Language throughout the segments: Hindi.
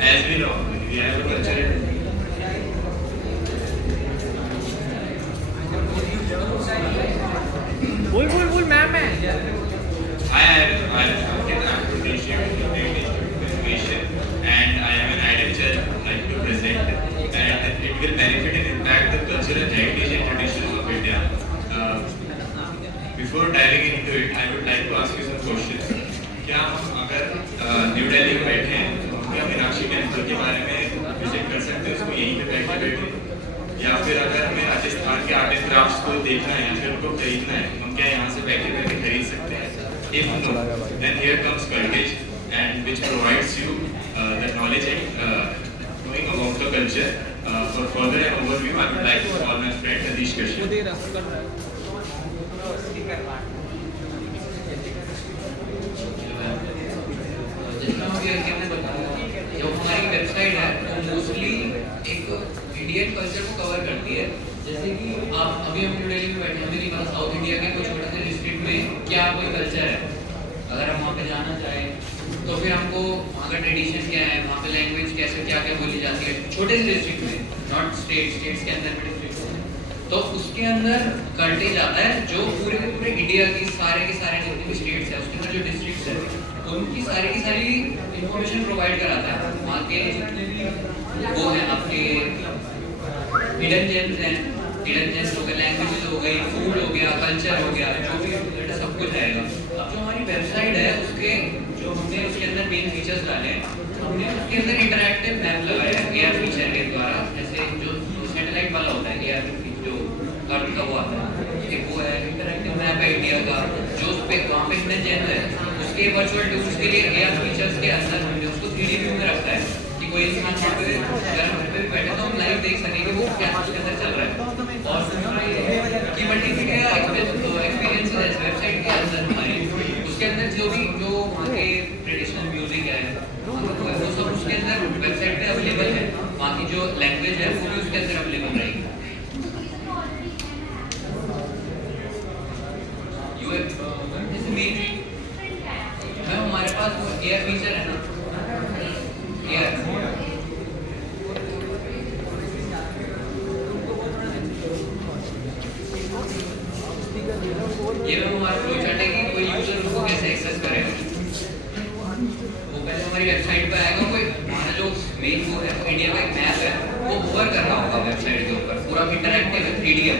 as we know, we have a culture. बोल मैम है I am appreciate information and I am an adventure like to present and it will benefit and impact the cultural heritage and traditions of India. Before diving into it, I would like to ask you some questions. क्या हम अगर न्यू दिल्ली में बैठे हैं तो हम क्या मीनाक्षी टेम्पल के बारे में विजिट कर सकते हैं उसको यहीं पे बैठे बैठे या फिर अगर हमें राजस्थान के आर्ट एंड क्राफ्ट्स को देखना है या फिर उनको खरीदना है हम क्या यहाँ से बैठे बैठे खरीद सकते हैं? If no, then here comes Cultage and which provides you the knowledge and knowing about the culture. For further overview, I would like to call my friend Adish Kashyap. जो हमारी वेबसाइट है वो मोस्टली एक इंडियन कल्चर को कवर करती है। जैसे कि आप अभी हम न्यू दिल्ली में बैठे हैं, हमें नहीं पता साउथ इंडिया के कोई छोटे से डिस्ट्रिक्ट में क्या कोई कल्चर है। अगर हम वहाँ पे जाना चाहें तो फिर हमको वहाँ का ट्रेडिशन क्या है, वहाँ पे लैंग्वेज कैसे क्या क्या बोली जाती है छोटे से डिस्ट्रिक्ट में, नॉट स्टेट्स के अंदर भी डिस्ट्रिक्ट में। तो उसके अंदर कल्टेज आता है जो पूरे के पूरे इंडिया की सारे के सारे जितने भी स्टेट्स है उसके अंदर जो डिस्ट्रिक्ट्स है उनकी सारी की सारी इंफॉर्मेशन प्रोवाइड कराता है। वहाँ के जितने भी वो हैं आपके हिडन जेम्स हैं, हिडन जेम्स हो गए, लैंग्वेजेस हो गई, फूड हो गया, कल्चर हो गया, जो भी सब कुछ आएगा। अब जो हमारी वेबसाइट है उसके जो हमने उसके अंदर मेन फीचर्स डाले हैं, हमने उसके अंदर इंटरैक्टिव मैप लगाया है एआर फीचर के द्वारा। जैसे जो सैटेलाइट वाला होता है एआर जो अर्थ का वो आता है, एक वो है इंटरैक्टिव मैप है इंडिया का जो उस पे वहाँ पे हिडन जेम्स है उसके वर्चुअल टूल्स के लिए एआर फीचर्स के अंदर हमने उसको 3D व्यू में रखा है कि कोई इंसान वहाँ पे अगर हम घर पे भी बैठे तो हम लाइव देख सकेंगे वो क्या उसके अंदर चल रहा है। और की मल्टीमीडिया एक्सपीरियंस है वेबसाइट के अंदर हमारी, उसके अंदर जो वहाँ के ट्रेडिशनल म्यूजिक है वो सब उसके अंदर वेबसाइट पे अवेलेबल है। वहाँ की जो लैंग्वेज है वो भी उसके अंदर अवेलेबल रहेगी। हमारे पास एआर फीचर है ना, एआर ये हमारा फ्लो चार्ट है कि कोई यूजर उसको कैसे एक्सेस करेगा। वो पहले हमारी वेबसाइट पे आएगा, कोई हमारा जो मेन वो है इंडिया का एक मैप है वो ओवर कर रहा होगा वेबसाइट के ऊपर, पूरा इंटरैक्टिव है 3D है।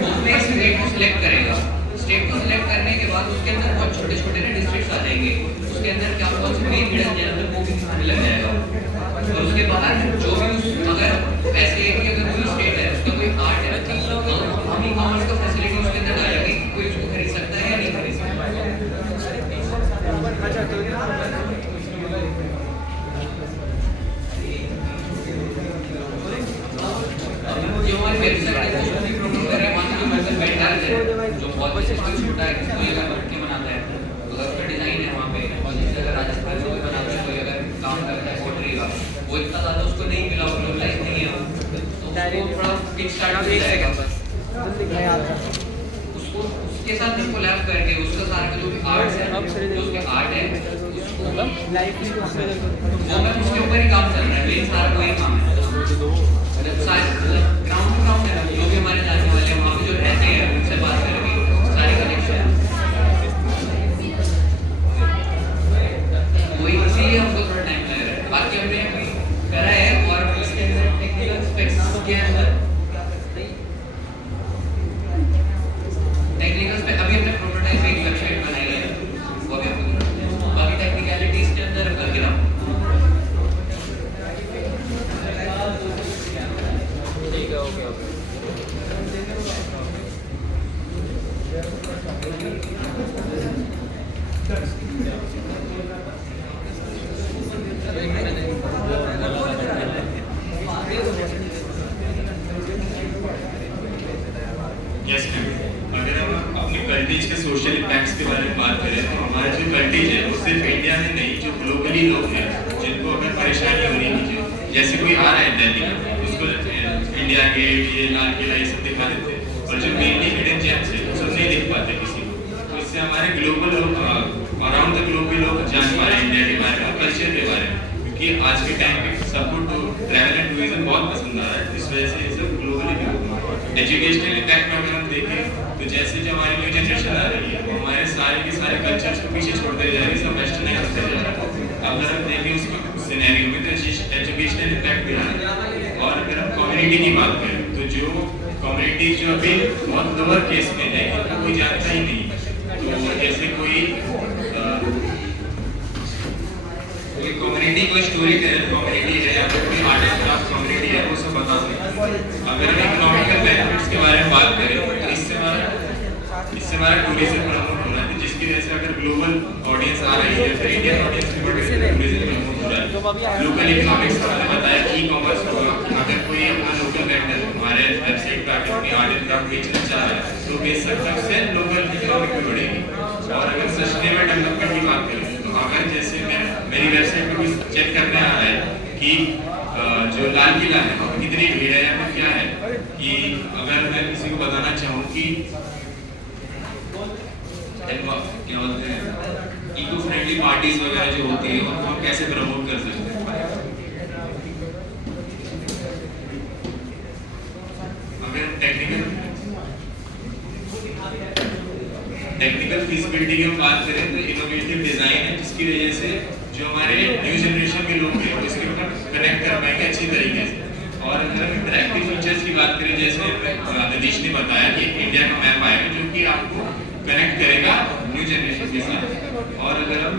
वो उसमें स्टेट को सिलेक्ट करेगा, स्टेट को सिलेक्ट करने के बाद उसके अंदर बहुत छोटे छोटे ना डिस्ट्रिक्ट्स आ जाएंगे, उसके अंदर क्या होगा उसमें मेन हिडन जेम वो भी लग जाएगा। और उसके बाद जो भी अगर ऐसे है कि अगर कोई स्टेट है उसका कोई आर्ट है हम ई कॉमर्स का फैसिलिटी उसके अंदर डालेंगे कि कोई उसको खरीद सकता है या नहीं खरीद सकता। जो हमारी वेबसाइट है वो भी प्रमोट कर रहे हैं, वहाँ जो मतलब वेंडर्स है जो बहुत सिस्टम छोटा है किसी को अगर बन के बनाता है तो उसका डिजाइन है वहाँ पे, और जैसे अगर राजस्थान से कोई बनाता है कोई अगर काम करता है पोट्री का वो इतना ज़्यादा उसको नहीं मिला ग्लोबलाइज नहीं है तो उसको थोड़ा किक स्टार्ट हो जाएगा बस उसको उसके साथ में कोलैब करके उसका सारा जो भी आर्ट्स है जो उसके आर्ट है उसको वो मैं उसके ऊपर ही काम चल रहा है, मेरी सारा वही काम है। ग्राउंड टू ग्राउंड है जो भी हमारे जाने वाले हैं वहाँ पे जो रहते हैं उनसे बात करेंगे सारी कनेक्शन वही, इसीलिए हमको थोड़ा टाइम लग रहा है। बाकी हमने करा है और इसके अंदर टेक्निकल स्पेक्स के अंदर टेक्निकल स्पेक अभी हमने प्रोटोटाइप एक वेबसाइट बनाई है वो अभी आपको बाकी टेक्निकलिटीज के अंदर करके ना ठीक है। ओके ओके यस मैम, अगर हम अपने कल्टेज के सोशल इम्पैक्ट्स के बारे में बात करें तो हमारा जो कल्टेज है वो सिर्फ इंडिया में नहीं जो ग्लोबली लोग हैं जिनको अगर परेशानी हो रही है जैसे कोई आ रहा है दिल्ली में उसको इंडिया गेट ये लाल किला ये सब दिखा देते हैं और जो मेनली हिडन जेम्स है वो सब नहीं दिख पाते किसी को, तो इससे हमारे ग्लोबल लोग अराउंड द ग्लोब भी लोग जान पा रहे हैं इंडिया के बारे में, कल्चर के बारे में। क्योंकि आज के टाइम पे सबको ट्रैवल एंड टूरिज्म बहुत पसंद आ रहा है, इस वजह से ये सब ग्लोबली भी होगा। एजुकेशनल इम्पैक्ट में अगर हम देखें तो जैसे जो हमारी न्यू जनरेशन आ रही है वो हमारे सारे के सारे कल्चर्स को पीछे छोड़ते जा रही है, सब वेस्टर्नाइज होते जा रहा है। अगर हम देखें उसको सिनेरियो में तो एजुकेशनल इम्पैक्ट भी आ रहा है। और अगर हम कम्युनिटी की बात करें तो जो कम्युनिटी जो अभी बहुत लोअर केस में है उनको कोई जानता ही नहीं, तो जैसे कोई कम्युनिटी कोई स्टोरी टेलर कम्युनिटी है या फिर कोई आर्टिस्ट क्राफ्ट कम्युनिटी है वो सब बता सकते हैं। अगर हम इकोनॉमिकल बेनिफिट्स के बारे में बात करें तो इससे हमारा टूरिज्म प्रमोट हो रहा है, जिसकी वजह से अगर ग्लोबल ऑडियंस आ रही है फिर इंडियन ऑडियंस भी टूरिज्म प्रमोट हो रहा है। लोकल इकोनॉमिक्स मैंने बताया कि ई-कॉमर्स होगा, अगर कोई अपना लोकल वेंडर हमारे वेबसाइट पर आकर अपनी आर्ट एंड क्राफ्ट बेचना चाह रहा है तो बेच सकता है, उससे लोकल इकोनॉमिक भी बढ़ेगी। और अगर सस्टेनेबल डेवलपमेंट की बात करें तो अगर जैसे मेरी वेबसाइट पर कोई चेक करने आ रहा है कि जो लाल किला है वहाँ कितनी भीड़ है या फिर क्या है, कि अगर मैं किसी को बताना चाहूँ कि क्या बोलते हैं इको फ्रेंडली पार्टीज वगैरह जो होती है उनको हम कैसे प्रमोट कर सकते हैं। अगर टेक्निकल फीजिबिलिटी की हम बात करें तो इनोवेटिव डिजाइन है जिसकी वजह से जो हमारे न्यू जनरेशन के लोग हैं उसके ऊपर कनेक्ट कर पाएंगे अच्छी तरीके से। और अगर हम इंटरैक्टिव फीचर्स की बात करें जैसे नीतीश ने बताया कि इंडिया का मैप आएगा जो कि आपको कनेक्ट करेगा न्यू जनरेशन के साथ। और अगर हम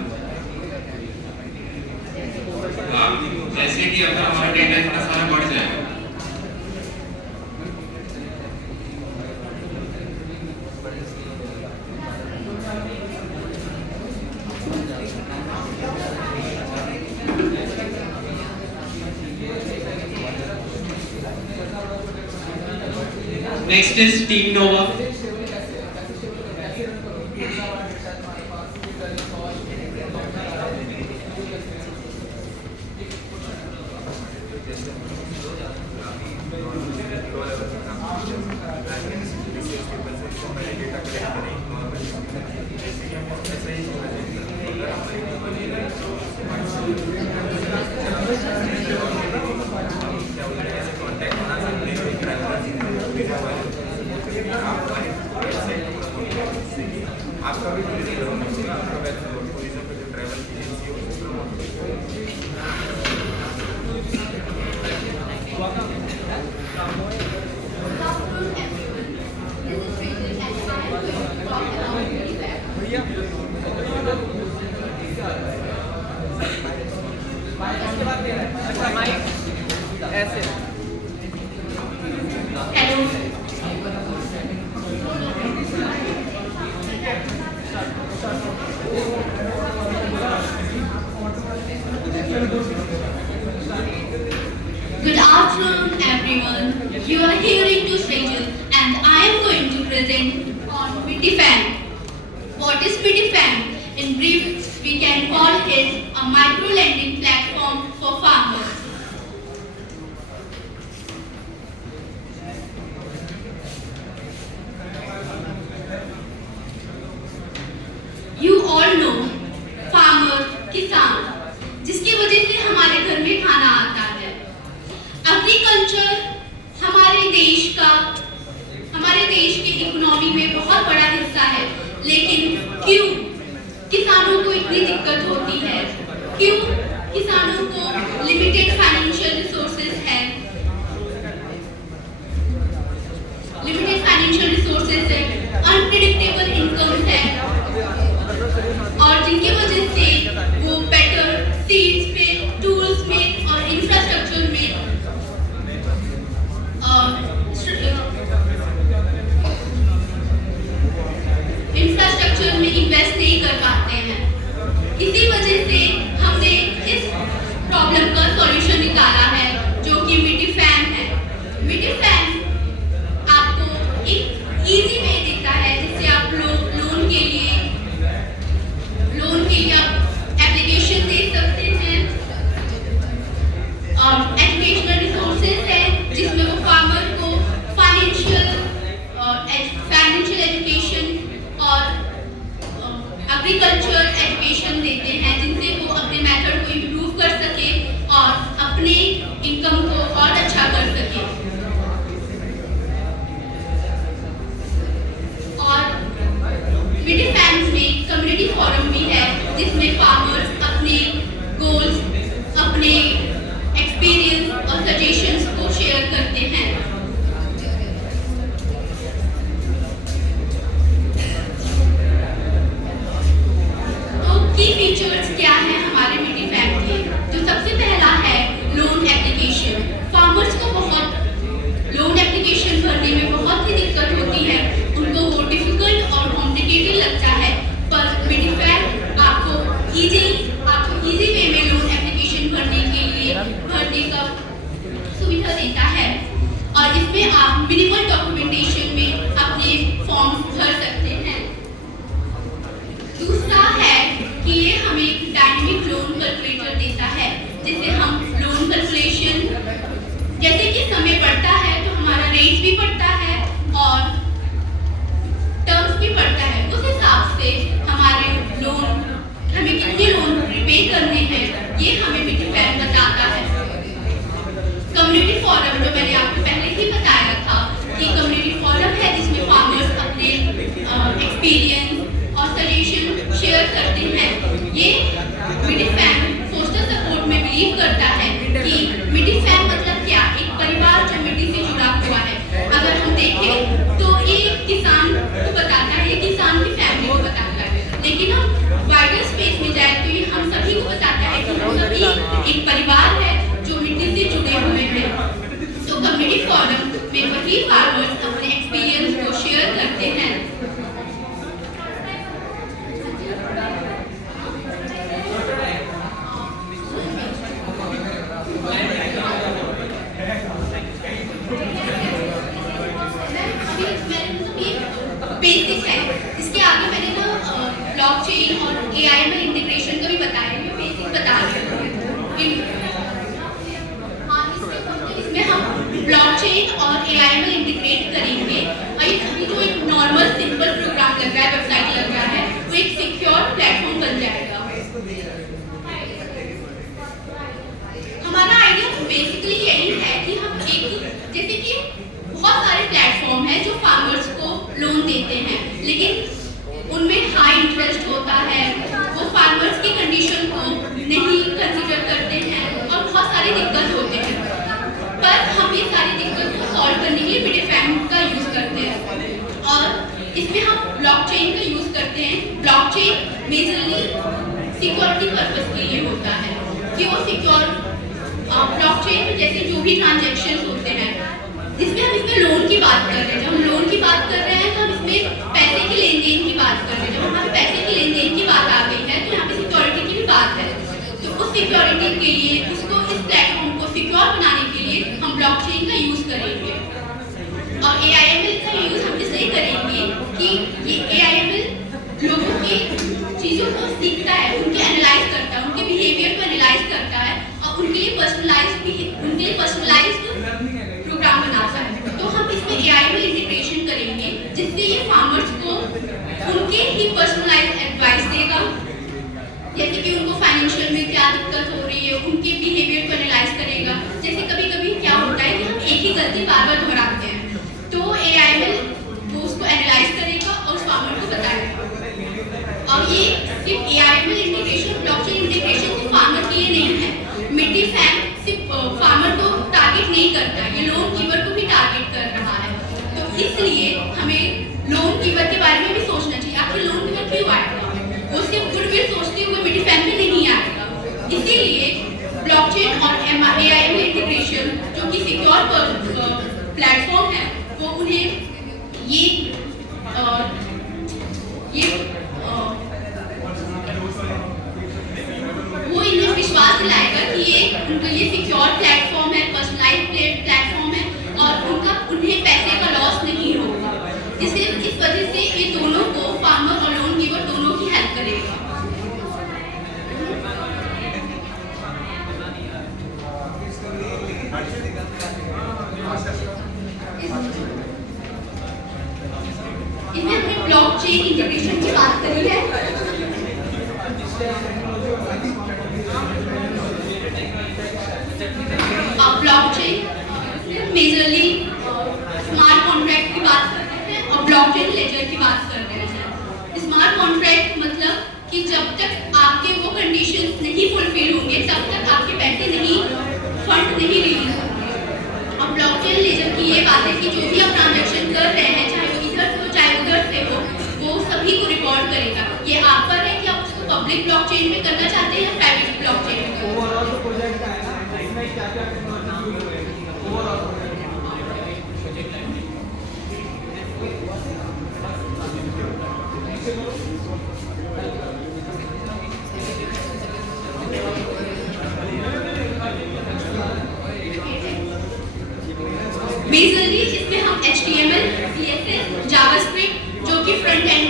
जैसे कि अगर हमारा डेटा इतना सारा बढ़ जाएगा Next is Team Nova. आपका भी टूरिज्म आपका टूरिज्म पे जो travel agency Good afternoon, everyone. You are hearing two strangers, and I am going to present on MIDIFAN. What is MIDIFAN? In brief, we can call it a micro-lending platform for farmers. You all know farmer, किसान, जिसकी वजह से हमारे घर में खाना आता है। एग्रीकल्चर हमारे देश के इकोनॉमी में बहुत बड़ा हिस्सा है, लेकिन क्यों किसानों को इतनी दिक्कत होती है? क्यों किसानों को लिमिटेड फाइनेंशियल रिसोर्सेज है, अनप्रेडिक्टेबल इनकम है, और जिनकी वजह से वो बेटर सीड्स में, टूल्स में और इंफ्रास्ट्रक्चर में इन्वेस्ट नहीं कर पाते हैं। इसी वजह से हमने इस प्रॉब्लम का सॉल्यूशन निकाला है जो कि MIDIFAN है। MIDIFAन आपको एक इजी वे देता है जिससे आप लोन के लिए आप एप्लीकेशन दे सकते हैं, और एजुकेशनल रिसोर्सेज है जिसमें वो फार्मर को फाइनेंशियल एजुकेशन और एग्रीकल्चर एजुकेशन देते हैं जिनसे वो अपने मेथड को इम्प्रूव कर सके करने का सुविधा देता है और इसमें आप मिनिमल डॉक्यूमेंटेशन में अपने फॉर्म भर सकते हैं। दूसरा है कि ये हमें डायनेमिक लोन कैलकुलेटर देता है, जिससे हम लोन कैलकुलेशन जैसे कि समय बढ़ता है तो हमारा रेट भी बढ़ता है और टर्म्स भी बढ़ता है, उस हिसाब से हमारे लोन हमें कितने लोन रिपे करने हैं ये हमें मिटीफैम बताता है। कम्युनिटी फोरम जो मैंने आपको पहले ही बताया था कि कम्युनिटी फोरम है जिसमें फार्मर्स अपने एक्सपीरियंस और सजेशन शेयर करते हैं। ये मिटीफैम सोशल सपोर्ट में बिलीव करता है कि मिटीफैम मतलब क्या, एक परिवार जो मिट्टी से जुड़ा हुआ है। अगर हम देखें तो ये किसान को बताता है, किसान की फैमिली को बताता है, लेकिन हम वाइडर स्पेस में जाए तो ये हम सभी को बताता है कि हम सभी एक परिवार है जो मिट्टी से जुड़े हुए हैं। तो कम्युनिटी फोरम में वही फार्मर्स अपने एक्सपीरियंस को शेयर करते हैं। बेसिक है, इसके आगे मैंने ना ब्लॉकचेन और AIML इंटीग्रेशन का भी बताया, मैं बेसिक बता रही हूँ। हाँ, इसमें हम ब्लॉकचेन और AIML इंटीग्रेट करेंगे और ये अभी जो एक नॉर्मल सिंपल प्रोग्राम लग रहा है, वेबसाइट लग रहा है, वो एक सिक्योर प्लेटफॉर्म बन जाएगा। हमारा आइडिया बेसिकली यही है कि हम एक जैसे कि बहुत सारे प्लेटफॉर्म हैं जो फार्मर्स को लोन देते हैं, लेकिन उनमें हाई इंटरेस्ट होता है, वो फार्मर्स की कंडीशन को नहीं कंसीडर करते हैं और बहुत सारी दिक्कत होते हैं। पर हम ये सारी दिक्कत को सॉल्व करने के लिए मिटीफैम का यूज़ करते हैं और इसमें हम ब्लॉकचेन का यूज़ करते हैं। ब्लॉकचेन मेजरली सिक्योरिटी पर्पस के लिए होता है कि वो सिक्योर ब्लॉकचेन में जैसे जो भी ट्रांजैक्शंस होते हैं, जिसमें हम इसमें लोन की बात कर रहे हैं, जब हम लोन की बात कर रहे हैं तो हम इसमें पैसे के लेन देन की बात कर रहे हैं। जब हमारे पैसे के लेन देन की बात आ गई है तो यहाँ पे सिक्योरिटी की भी बात है। तो उस सिक्योरिटी के लिए, उसको इस प्लेटफॉर्म को सिक्योर बनाने के लिए हम ब्लॉकचेन का यूज़ करेंगे और AIML का यूज़ हम इसलिए करेंगे कि ये AIML लोगों की चीज़ों को सीखता है, उनके एनालाइज करता है, उनके बिहेवियर को एनालाइज करता है और उनके लिए पर्सनलाइज्ड प्रोग्राम बनाता है। तो हम इसमें AIML इंटीग्रेशन करेंगे जिससे ये फार्मर्स को उनके ही पर्सनलाइज्ड एडवाइस देगा, जैसे कि उनको फाइनेंशियल में क्या दिक्कत हो रही है, उनके बिहेवियर को एनालाइज करेगा। जैसे कभी-कभी क्या होता है कि हम एक ही गलती बार-बार दोहराते हैं, तो AIML वो उसको एनालाइज करेगा और उस फार्मर को बताएगा। और ये सिर्फ AIML इंटीग्रेशन, ब्लॉकचेन इंटीग्रेशन सिर्फ फार्मर के लिए नहीं है। मिटीफैम सिर्फ फार्मर को टारगेट नहीं करता, ये लोन गिवर को भी टारगेट कर रहा है। तो इसलिए हमें लोन गिवर के बारे में भी सोचना चाहिए, आखिर लोन गिवर क्यों आएगा, वो सिर्फ गुडविल सोचते हुए मिटीफैम में नहीं आएगा। इसीलिए ब्लॉकचेन और AIML इंटीग्रेशन जो कि सिक्योर प्लेटफॉर्म है, वो उन्हें वो इन्हें विश्वास दिलाएगा कि ये उनका ये सिक्योर प्लेटफॉर्म है, पर्सनलाइज्ड प्लेटफॉर्म है और उन्हें पैसे का लॉस नहीं होगा। इस वजह से ये दोनों को, फार्मर और लोन गिवर दोनों की हेल्प करेगा। इसमें हमने ब्लॉकचेन इंटीग्रेशन की बात करी है। ब्लॉकचेन मेजरली स्मार्ट कॉन्ट्रैक्ट की बात करते हैं और ब्लॉकचेन लेजर की बात करते हैं। स्मार्ट कॉन्ट्रैक्ट मतलब कि जब तक आपके वो कंडीशंस नहीं फुलफिल होंगे तब तक आपके पैसे नहीं, फंड नहीं रिलीज होंगे। और ब्लॉकचेन लेजर की ये बात है कि जो भी आप ट्रांजैक्शन कर रहे हैं, चाहे वो इधर से हो चाहे उधर से हो, वो सभी को रिकॉर्ड करेगा। ये आप पर है कि आप उसको पब्लिक ब्लॉकचेन में करना चाहते हैं या प्राइवेट ब्लॉकचेन में। मेजरली इसमें हम HTML, CSS, जावास्क्रिप्ट जो कि फ्रंट एंड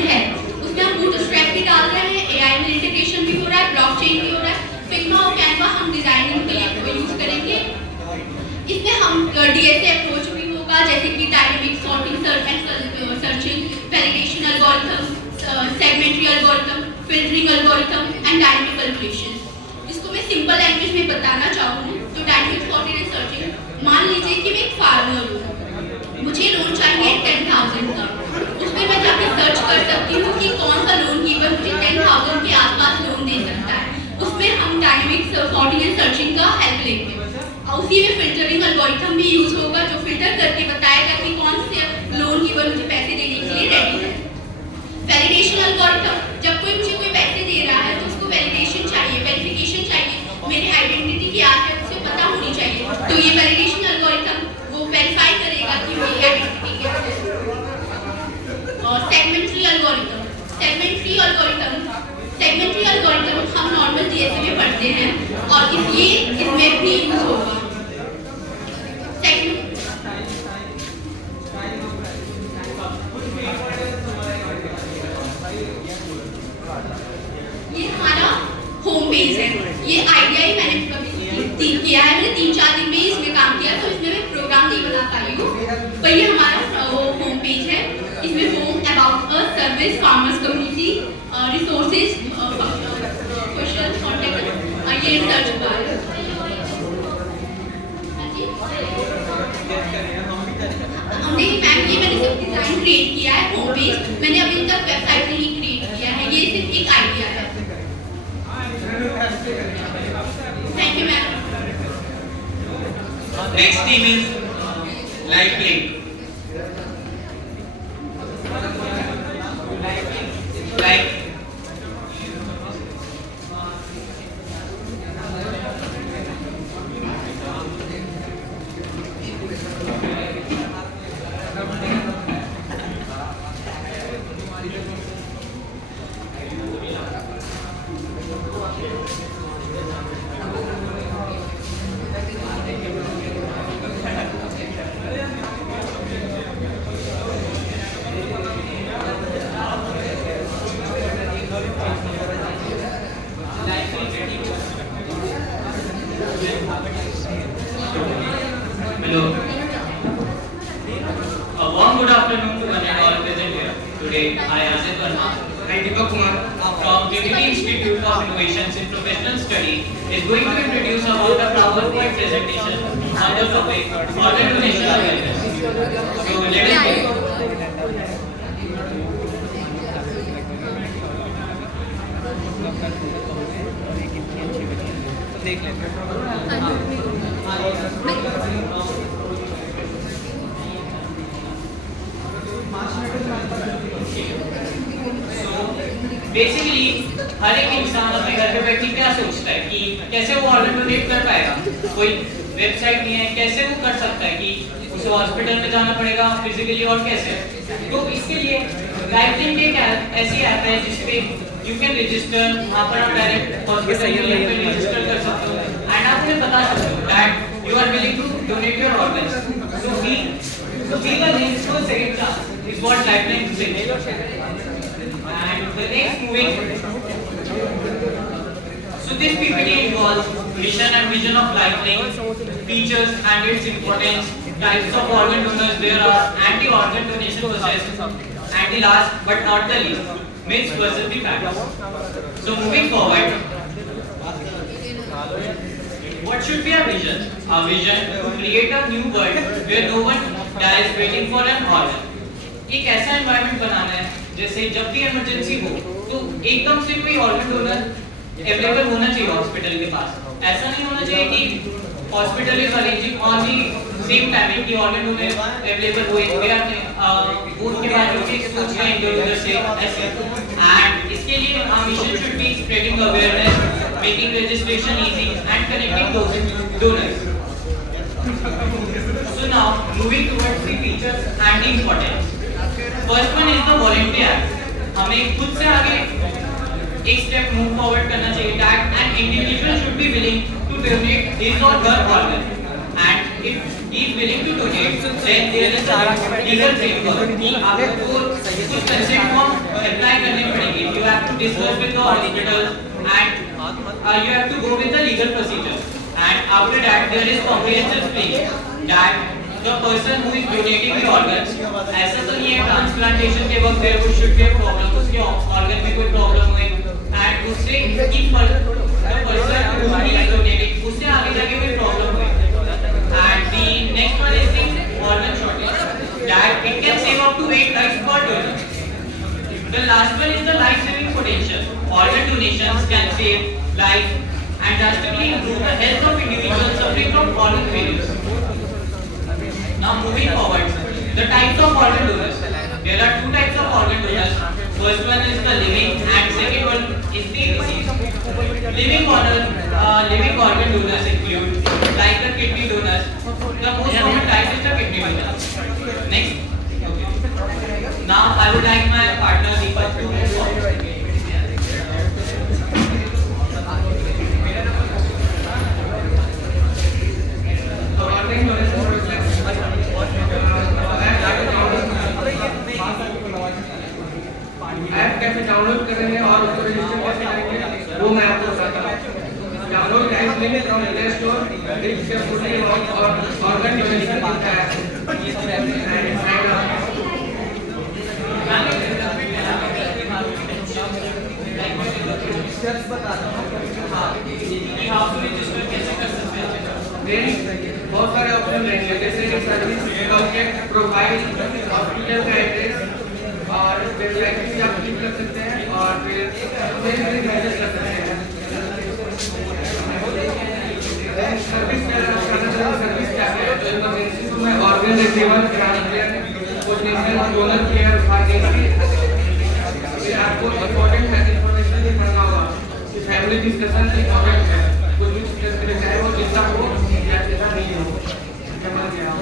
है उसमें हम बूटस्ट्रैप भी डाल रहे हैं, AI में इंटीग्रेशन भी हो रहा है, ब्लॉकचेन भी हो रहा है, फिग्मा और कैनवा हम डिजाइनिंग के लिए यूज करेंगे। इसमें हम DSA अप्रोच भी होगा, जैसे कि dynamic sorting, searching, validation algorithm, segmentary algorithm, filtering algorithm and dynamic calculation. इसको मैं सिंपल लैंग्वेज में बताना चाहूँ तो डायनेमिक सॉर्टिंग एंड सर्चिंग, मान लीजिए कि मैं एक फार्मर हूँ, मुझे लोन चाहिए 10,000 का, उसमें मैं जाके सर्च कर सकती हूँ कि कौन सा लोन गिवर मुझे 10,000 के आसपास लोन दे सकता है। उसमें हम डायनेमिक सॉर्टिंग एंड सर्चिंग का हेल्प लेंगे और उसी में फिल्टरिंग एल्गोरिथम भी यूज होगा जो फिल्टर करके बताएगा कि कौन से लोन गिवर मुझे पैसे देने के लिए रेडी है। वैलिडेशन एल्गोरिथम, जब कोई मुझे कोई पैसे दे रहा है तो उसको वैलिडेशन चाहिए, वेरिफिकेशन चाहिए, मेरी आइडेंटिटी क्या है उसे पता होनी चाहिए, तो ये वैलिडेशन एल्गोरिथम वो वेरीफाई करेगा कि मेरी आइडेंटिटी क्या है। और सेगमेंटरी एल्गोरिथम हम नॉर्मल DSA में पढ़ते हैं और इसमें भी यूज होगा। ये हमारा होम पेज है, ये आइडिया ही मैंने कभी किया है, मैंने 3-4 दिन में इसमें काम किया तो इसमें मैं प्रोग्राम नहीं बना पाई हूँ, पर ये हमारा होम पेज है। इसमें home, about us, service, farmers community, resources, question, contact, ये सर्च बार। मैंने सिर्फ डिजाइन क्रिएट किया है होम पेज, मैंने अभी तक वेबसाइट नहीं क्रिएट किया है, ये सिर्फ एक आइडिया है। Thank you ma'am. Next theme is live link. Like hello. A warm good afternoon to one and all present here. Today, I, Ajay Verma and Deepak Kumar from Trinity Institute of Innovations in Professional Study is going to introduce about the PowerPoint presentation on the topic organ donation awareness. So let us begin. Basically हर एक इंसान अपने घर पे बैठ के क्या सोचता है कि कैसे वो ऑर्गन डोनेट कर पाएगा, कोई वेबसाइट नहीं है, कैसे वो कर सकता है कि उसे हॉस्पिटल में जाना पड़ेगा फिजिकली और कैसे। तो इसके लिए लाइफलिंक एक ऐसी ऐप है जिसपे यू कैन रजिस्टर, वहाँ पर आप डायरेक्ट हॉस्पिटल के लिए रजिस्टर कर सकते हो एंड आप उन्हें बता सकते हो that you are willing to donate your organs. So people need to second chance is what lifeline says. And the next moving. So this PPT involves mission and vision of lifeline, features and its importance, types of organ donors there are, anti-organ donation process, and the last but not the least, myths versus the facts. So moving forward, what should be our vision? Our vision to create a new world where no one dies waiting for an organ. एक ऐसा एनवायरनमेंट बनाना है जैसे जब भी इमरजेंसी हो तो एकदम से कोई ऑर्गन डोनर अवेलेबल होना चाहिए हॉस्पिटल के पास। ऐसा नहीं होना चाहिए कि hospital is arranging on the same timing की ऑर्गन डोनर अवेलेबल हुए वो उनके बारे में सोच रहे हैं इधर उधर से ऐसे। एंड इसके लिए our mission should be spreading awareness, making registration easy and connecting those donors. So now moving towards the features and the importance. First one is the volunteer. हमें खुद से आगे एक स्टेप मूव फॉरवर्ड करना चाहिए that an individual should be willing to donate his or her organ and if he is willing to donate, then there is a legal framework कि आपको कुछ consent form apply करने पड़ेंगे. You have to discuss with the hospital and you have to go with the legal procedure. And after that there is comprehensive screening that the person who is donating the organs, ऐसा तो नहीं है transplantation के वक्त there should be a problem, उसके organ में कोई problem हुए and उससे if the person who is donating उससे आगे जाके कोई problem हुई. And the next one is the organ shortage that it can save up to 8 lives per donor. The last one is the life-saving potential. Organ donations can save life and drastically improve the health of individuals suffering from organ failures. Now moving forward, the types of organ donors. There are two types of organ donors. First one is the living and second one is the deceased. Living organ donors include like the kidney donors. The most common type is the kidney donor. Next. Now I would like my partner Deepak to move forward. App कैसे डाउनलोड करेंगे और उसको रजिस्टर कैसे करेंगे वो मैं आपको बताता हूँ. डाउनलोड का link from play store. It's a fully organ donation app. Steps बताता हूँ. आप रजिस्टर कैसे कर सकते हैं? बहुत सारे ऑप्शन रहेंगे जैसे कि सर्विस कॉन्टैक्ट प्रोफाइल हॉस्पिटल का एड्रेस और वेबसाइट भी आप क्लिक कर सकते हैं और फिर मैसेज कर सकते हैं. सर्विस सर्विस क्या है तो इमरजेंसी में organ retrieval potential donor care pharmacy. फिर आपको इम्पोर्टेंट इंफॉर्मेशन भी पढ़ना होगा. फैमिली डिस्कशन इम्पोर्टेंट है. कुछ भी डिस्कस करें चाहे वो जितना हो या जितना नहीं हो. समझ गया.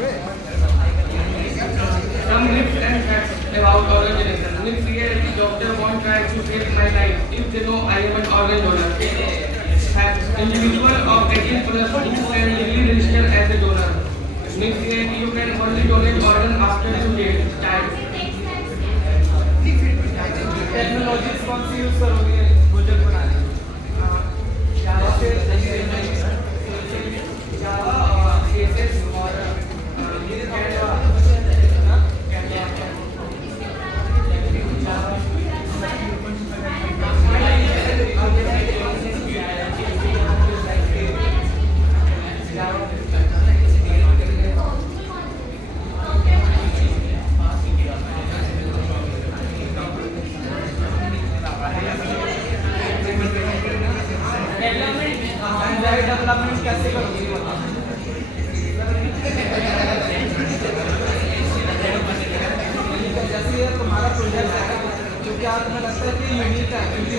Some myths and facts about organ donation. Myths here is doctor won't try to save my life if they know I am an organ donor. Facts: individual of 18 plus who can legally register as a donor. Myths here you can only donate organ after due date. Time. Technologies कौन सी यूज करोगे प्रोजेक्ट बनाने? जावा फिर जावा और सीएसएस और डेवलपमेंट कैसे करोगे? जैसे तुम्हारा प्रोजेक्ट है जो कि आज हमें लगता है कि यूनिक है क्योंकि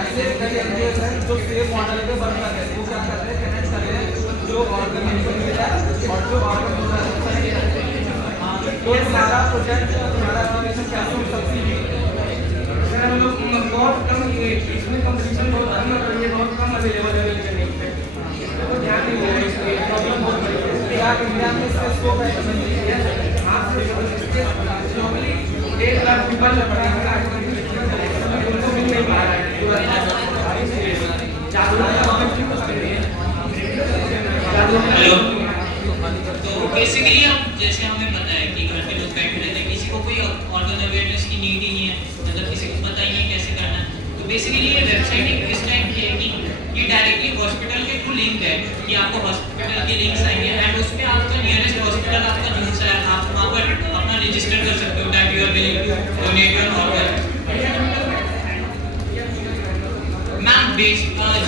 ऐसे कई एनजीओ हैं जो सेम मॉडल पे वर्क कर रहे हैं. वो क्या कर रहे हैं? कनेक्ट कर रहे हैं जो ऑर्गन है और जो ऑर्गन तो हमारा प्रोजेक्ट हमारा एप्लीकेशन कैसे सक्सीड है. हम लोग बहुत कम इसमें कंपटीशन बहुत कम है. ये बहुत कम अवेलेबल है. ध्यान नहीं है इसलिए प्रॉब्लम बहुत बड़ी है. क्या इंडिया में इसका स्कोप है समझ लीजिए. आप नॉर्मली 1 लाख पीपल उनको मिल नहीं पा रहा है. हेलो. तो बेसिकली अब जैसे हमें पता है कि घर पे लोग बैठे रहते हैं, किसी को कोई ऑर्गन अवेयरनेस की नीड ही नहीं है, मतलब किसी को पता ही नहीं कैसे करना है. तो बेसिकली ये वेबसाइट एक इस टाइप की है कि ये डायरेक्टली हॉस्पिटल के थ्रू लिंक है कि आपको हॉस्पिटल के लिंक्स आएंगे एंड उस पर आपका नियरेस्ट हॉस्पिटल आपका जो सा है आप वहाँ पर अपना रजिस्टर कर सकते हो that you are willing to donate your organ. Ma'am base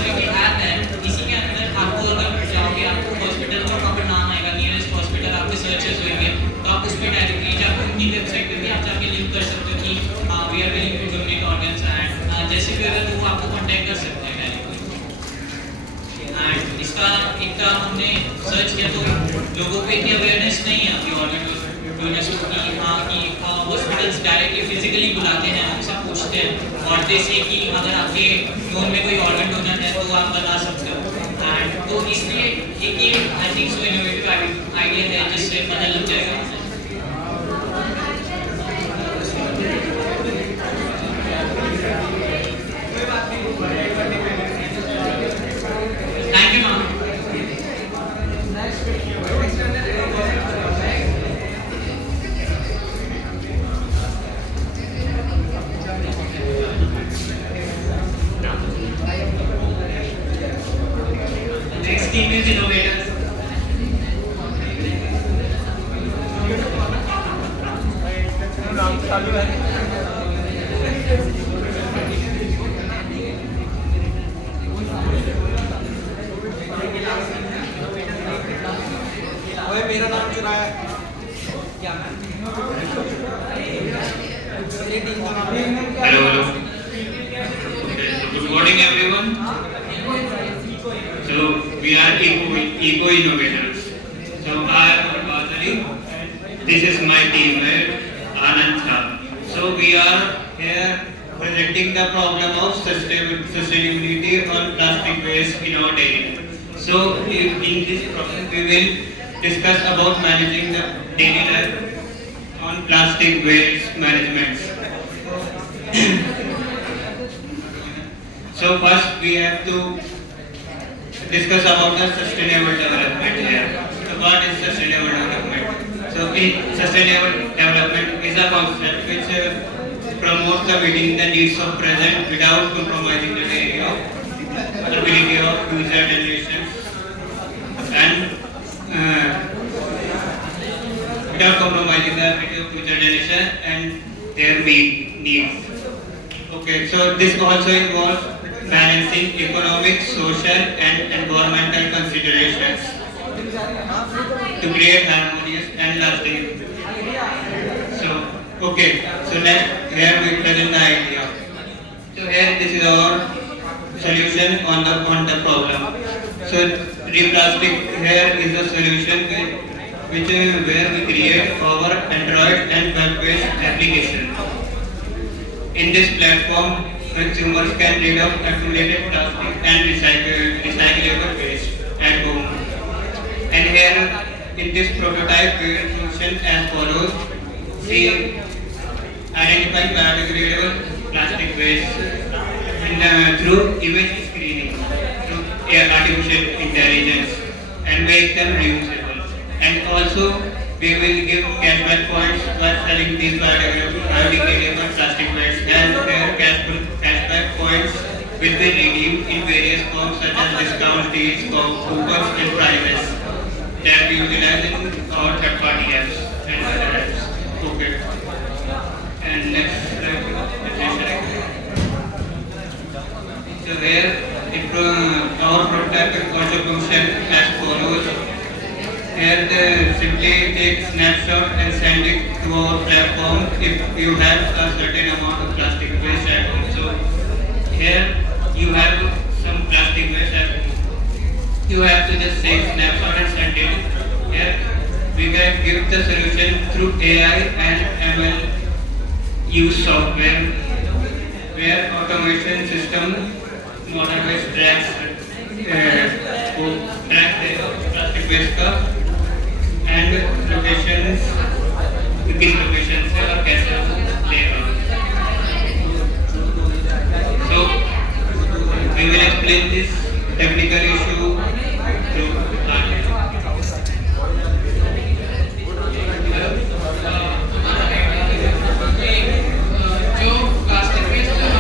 जो कि ऐप है इसी के अंदर आपको अगर जाओगे आपको हॉस्पिटल का वहाँ पर नाम आएगा, नियरेस्ट हॉस्पिटल आपके सर्चेस होंगे तो आप उस पर डायरेक्टली जाकर उनकी वेबसाइट पे भी आप जाके लिंक कर सकते हो कि we are willing to donate organs and जैसे भी होगा तो वो आपको कांटेक्ट कर सकते हैं डायरेक्टली. एंड इसका इतना हमने सर्च किया तो लोगों को इतनी अवेयरनेस नहीं है अभी ऑर्गन डोनेशन की. हाँ कि हॉस्पिटल्स डायरेक्टली फिजिकली बुलाते हैं, उनसे पूछते हैं और जैसे कि अगर आपके नोन में कोई ऑर्गन डोनर है तो आप बता सकते हो. एंड तो इसलिए एक ये I think so innovative idea है जिससे पता लग जाएगा। Thank you ma'am. Next team is innovators. ओए मेरा नाम चुराया क्या Hello, hello. Good morning, everyone. So we are eco innovators. So I am Basari. This is my teammate Anand Shah. So we are here presenting the problem of sustainability on plastic waste in our daily. So in this problem we will discuss about managing the daily life on plastic waste management. So first we have to discuss about the sustainable development here. So what is sustainable development? So sustainable development is a concept which promotes the meeting the needs of present without compromising the ability of future generations and without compromising the ability of future generation and their needs. Okay, so this also involves balancing economic, social and environmental considerations to create harmonious and lasting. So next here we present the idea. So here this is our solution on the problem. So replastic here is the solution which where we create our Android and web-based application. In this platform, consumers can rid of accumulated plastic and recyclable waste at home. And here, in this prototype, we will function as follows. See, identify biodegradable plastic waste through image screening, through artificial intelligence, and make them reusable. And also, we will give cashback points by selling these biodegradable plastic waste, and their cashback points will be redeemed in various forms such as discount deals, coupons and prizes that we utilize in our third-party apps and other apps. Okay. And next, so here our prototype will also function as follows. Here they simply take snapshot and send it to our platform if you have a certain amount of plastic waste at home. So here you have some plastic waste at home. You have to just take snapshot and send it. Here we can give the solution through AI and ML use software where automation system model waste tracks track the plastic waste का and locations किस location से और कैसे लेगा. So we will explain this technical issue through जो प्लास्टिक वेस्ट हम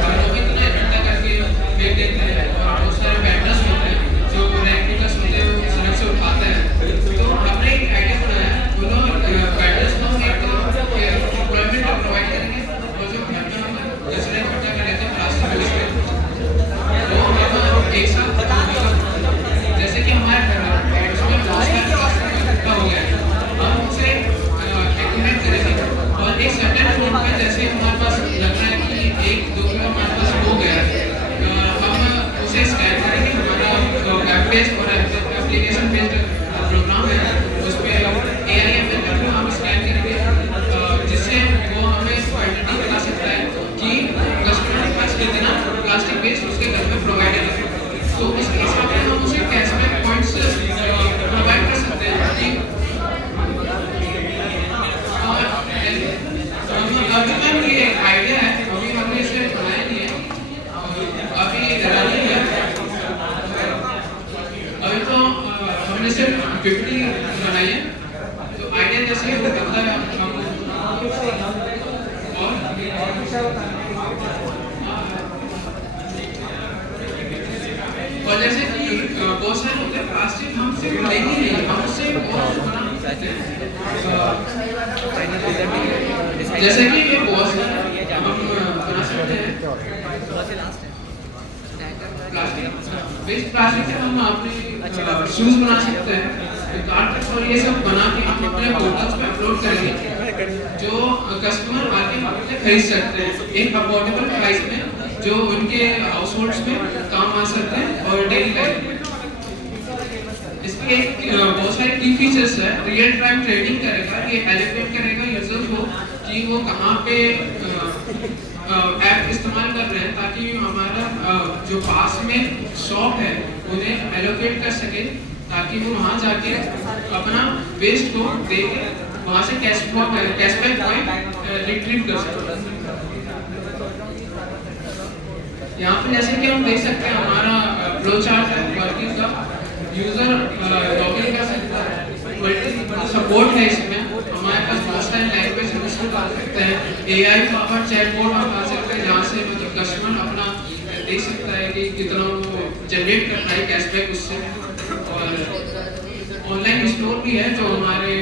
घरों में इतना इकट्ठा करके फेंक देते हैं और बहुत सारे वेंडर्स होते हैं जो रेक्टिकल्स होते हैं वो सड़क से उठाते हैं. तो हमने एक आइडिया बनाया, दोनों वेंडर्स को हम एक एम्प्लॉयमेंट प्रोवाइड करेंगे और जो घर में हम कचरा इकट्ठा कर लेते हैं प्लास्टिक वेस्ट तो हम एक साथ जैसे कि हमारे घर में उसमें बहुत सारे प्लास्टिक इकट्ठा हो गया है, हम उसे एक्यूमुलेट करेंगे और एक सर्टेन फ्लोर पे जैसे हमारे पास लग रहा है कि 1-2 किलो हमारे पास हो गया है, हम उसे स्कैन करेंगे. हमारा वेब पेज और एप्लीकेशन बेस्ड प्रोग्राम है, उस पर AIML करके हम स्कैन करेंगे जिससे वो हमें क्वांटिटी बता सकता है कि कस्टमर के पास कितना प्लास्टिक वेस्ट उसके घर में प्रोवाइडेड है. तो इसके हिसाब से हम उसे कैसे अपने से 50 बनाइए। तो आइडिया जैसे वो करता है और जैसे कि बहुत सारे होते हैं प्लास्टिक हम सिर्फ लेंगे नहीं, हम उससे और बना सकते हैं। जैसे कि ये बहुत सारे हम बना सकते हैं प्लास्टिक से हम अपने शूज बना सकते हैं कार्पेट और ये सब बना के हम अपने पोर्टल्स पे अपलोड करेंगे जो कस्टमर आके हमसे खरीद सकते हैं एक अफोर्डेबल प्राइस में जो उनके हाउस होल्ड्स में काम आ सकते हैं और डेली लाइफ में। इसके एक बहुत सारे की फीचर्स है। रियल टाइम ट्रेडिंग करेगा, ये एलोकेट करेगा यूजर को कि वो कहाँ पे ऐप इस्तेमाल कर रहे हैं ताकि हमारा जो पास में शॉप है उन्हें एलोकेट कर सके ताकि वो वहाँ जाके अपना वेस्ट को दे के वहाँ से कैशबैक पॉइंट रिट्रीव कर सके। यहाँ पे जैसे कि हम देख सकते हैं हमारा फ्लो चार्ट है वर्किंग का, यूजर लॉगिन कर सकता है, मल्टी सपोर्ट है इसमें, हमारे पास बहुत सारे लैंग्वेज यूज कर सकते हैं, एआई पावर चैटबॉट हम आ सकते हैं जहाँ से मतलब कस्टमर अपना देख सकता है कि कितना वो जनरेट कर रहा है कैशबैक उससे। और ऑनलाइन स्टोर भी है जो हमारे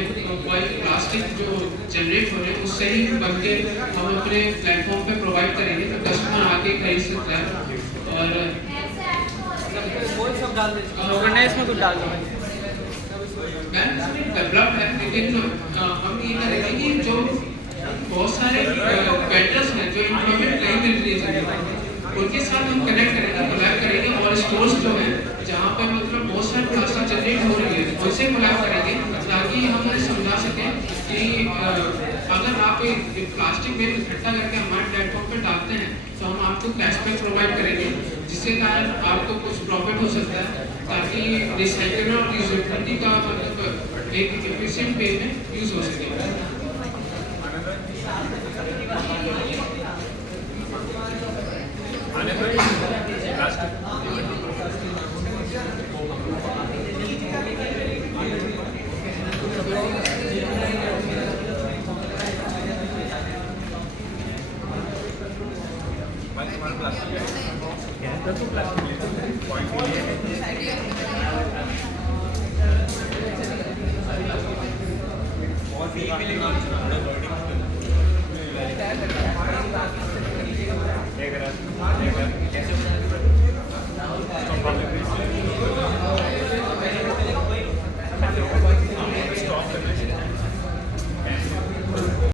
प्लास्टिक जो जनरेट हो रहे हैं उससे ही बन के हम अपने प्लेटफॉर्म पे प्रोवाइड करेंगे तो कस्टमर आके खरीद सकता है। और इसमें कुछ डाल दो डेवलप है लेकिन हम ये करेंगे कि जो बहुत सारे वेंडर्स हैं जो इम्प्लॉयमेंट नहीं मिल रही है उनके साथ हम कनेक्ट करेंगे, कोलैब करेंगे और स्टोर्स जो है जहाँ पर मतलब बहुत सारे प्लास्टिक जनरेट हो रही है उनसे कोलैब करेंगे ताकि हम उन्हें समझा सकें कि अगर आप प्लास्टिक वेस्ट इकट्ठा करके हमारे प्लेटफॉर्म पर डालते हैं तो हम आपको कैशबैक प्रोवाइड करेंगे जिसके कारण आपको कुछ प्रॉफिट हो सकता है ताकि रिसाइकल और यूजेबिलिटी का मतलब एक एफिशिएंट वे में यूज हो सके।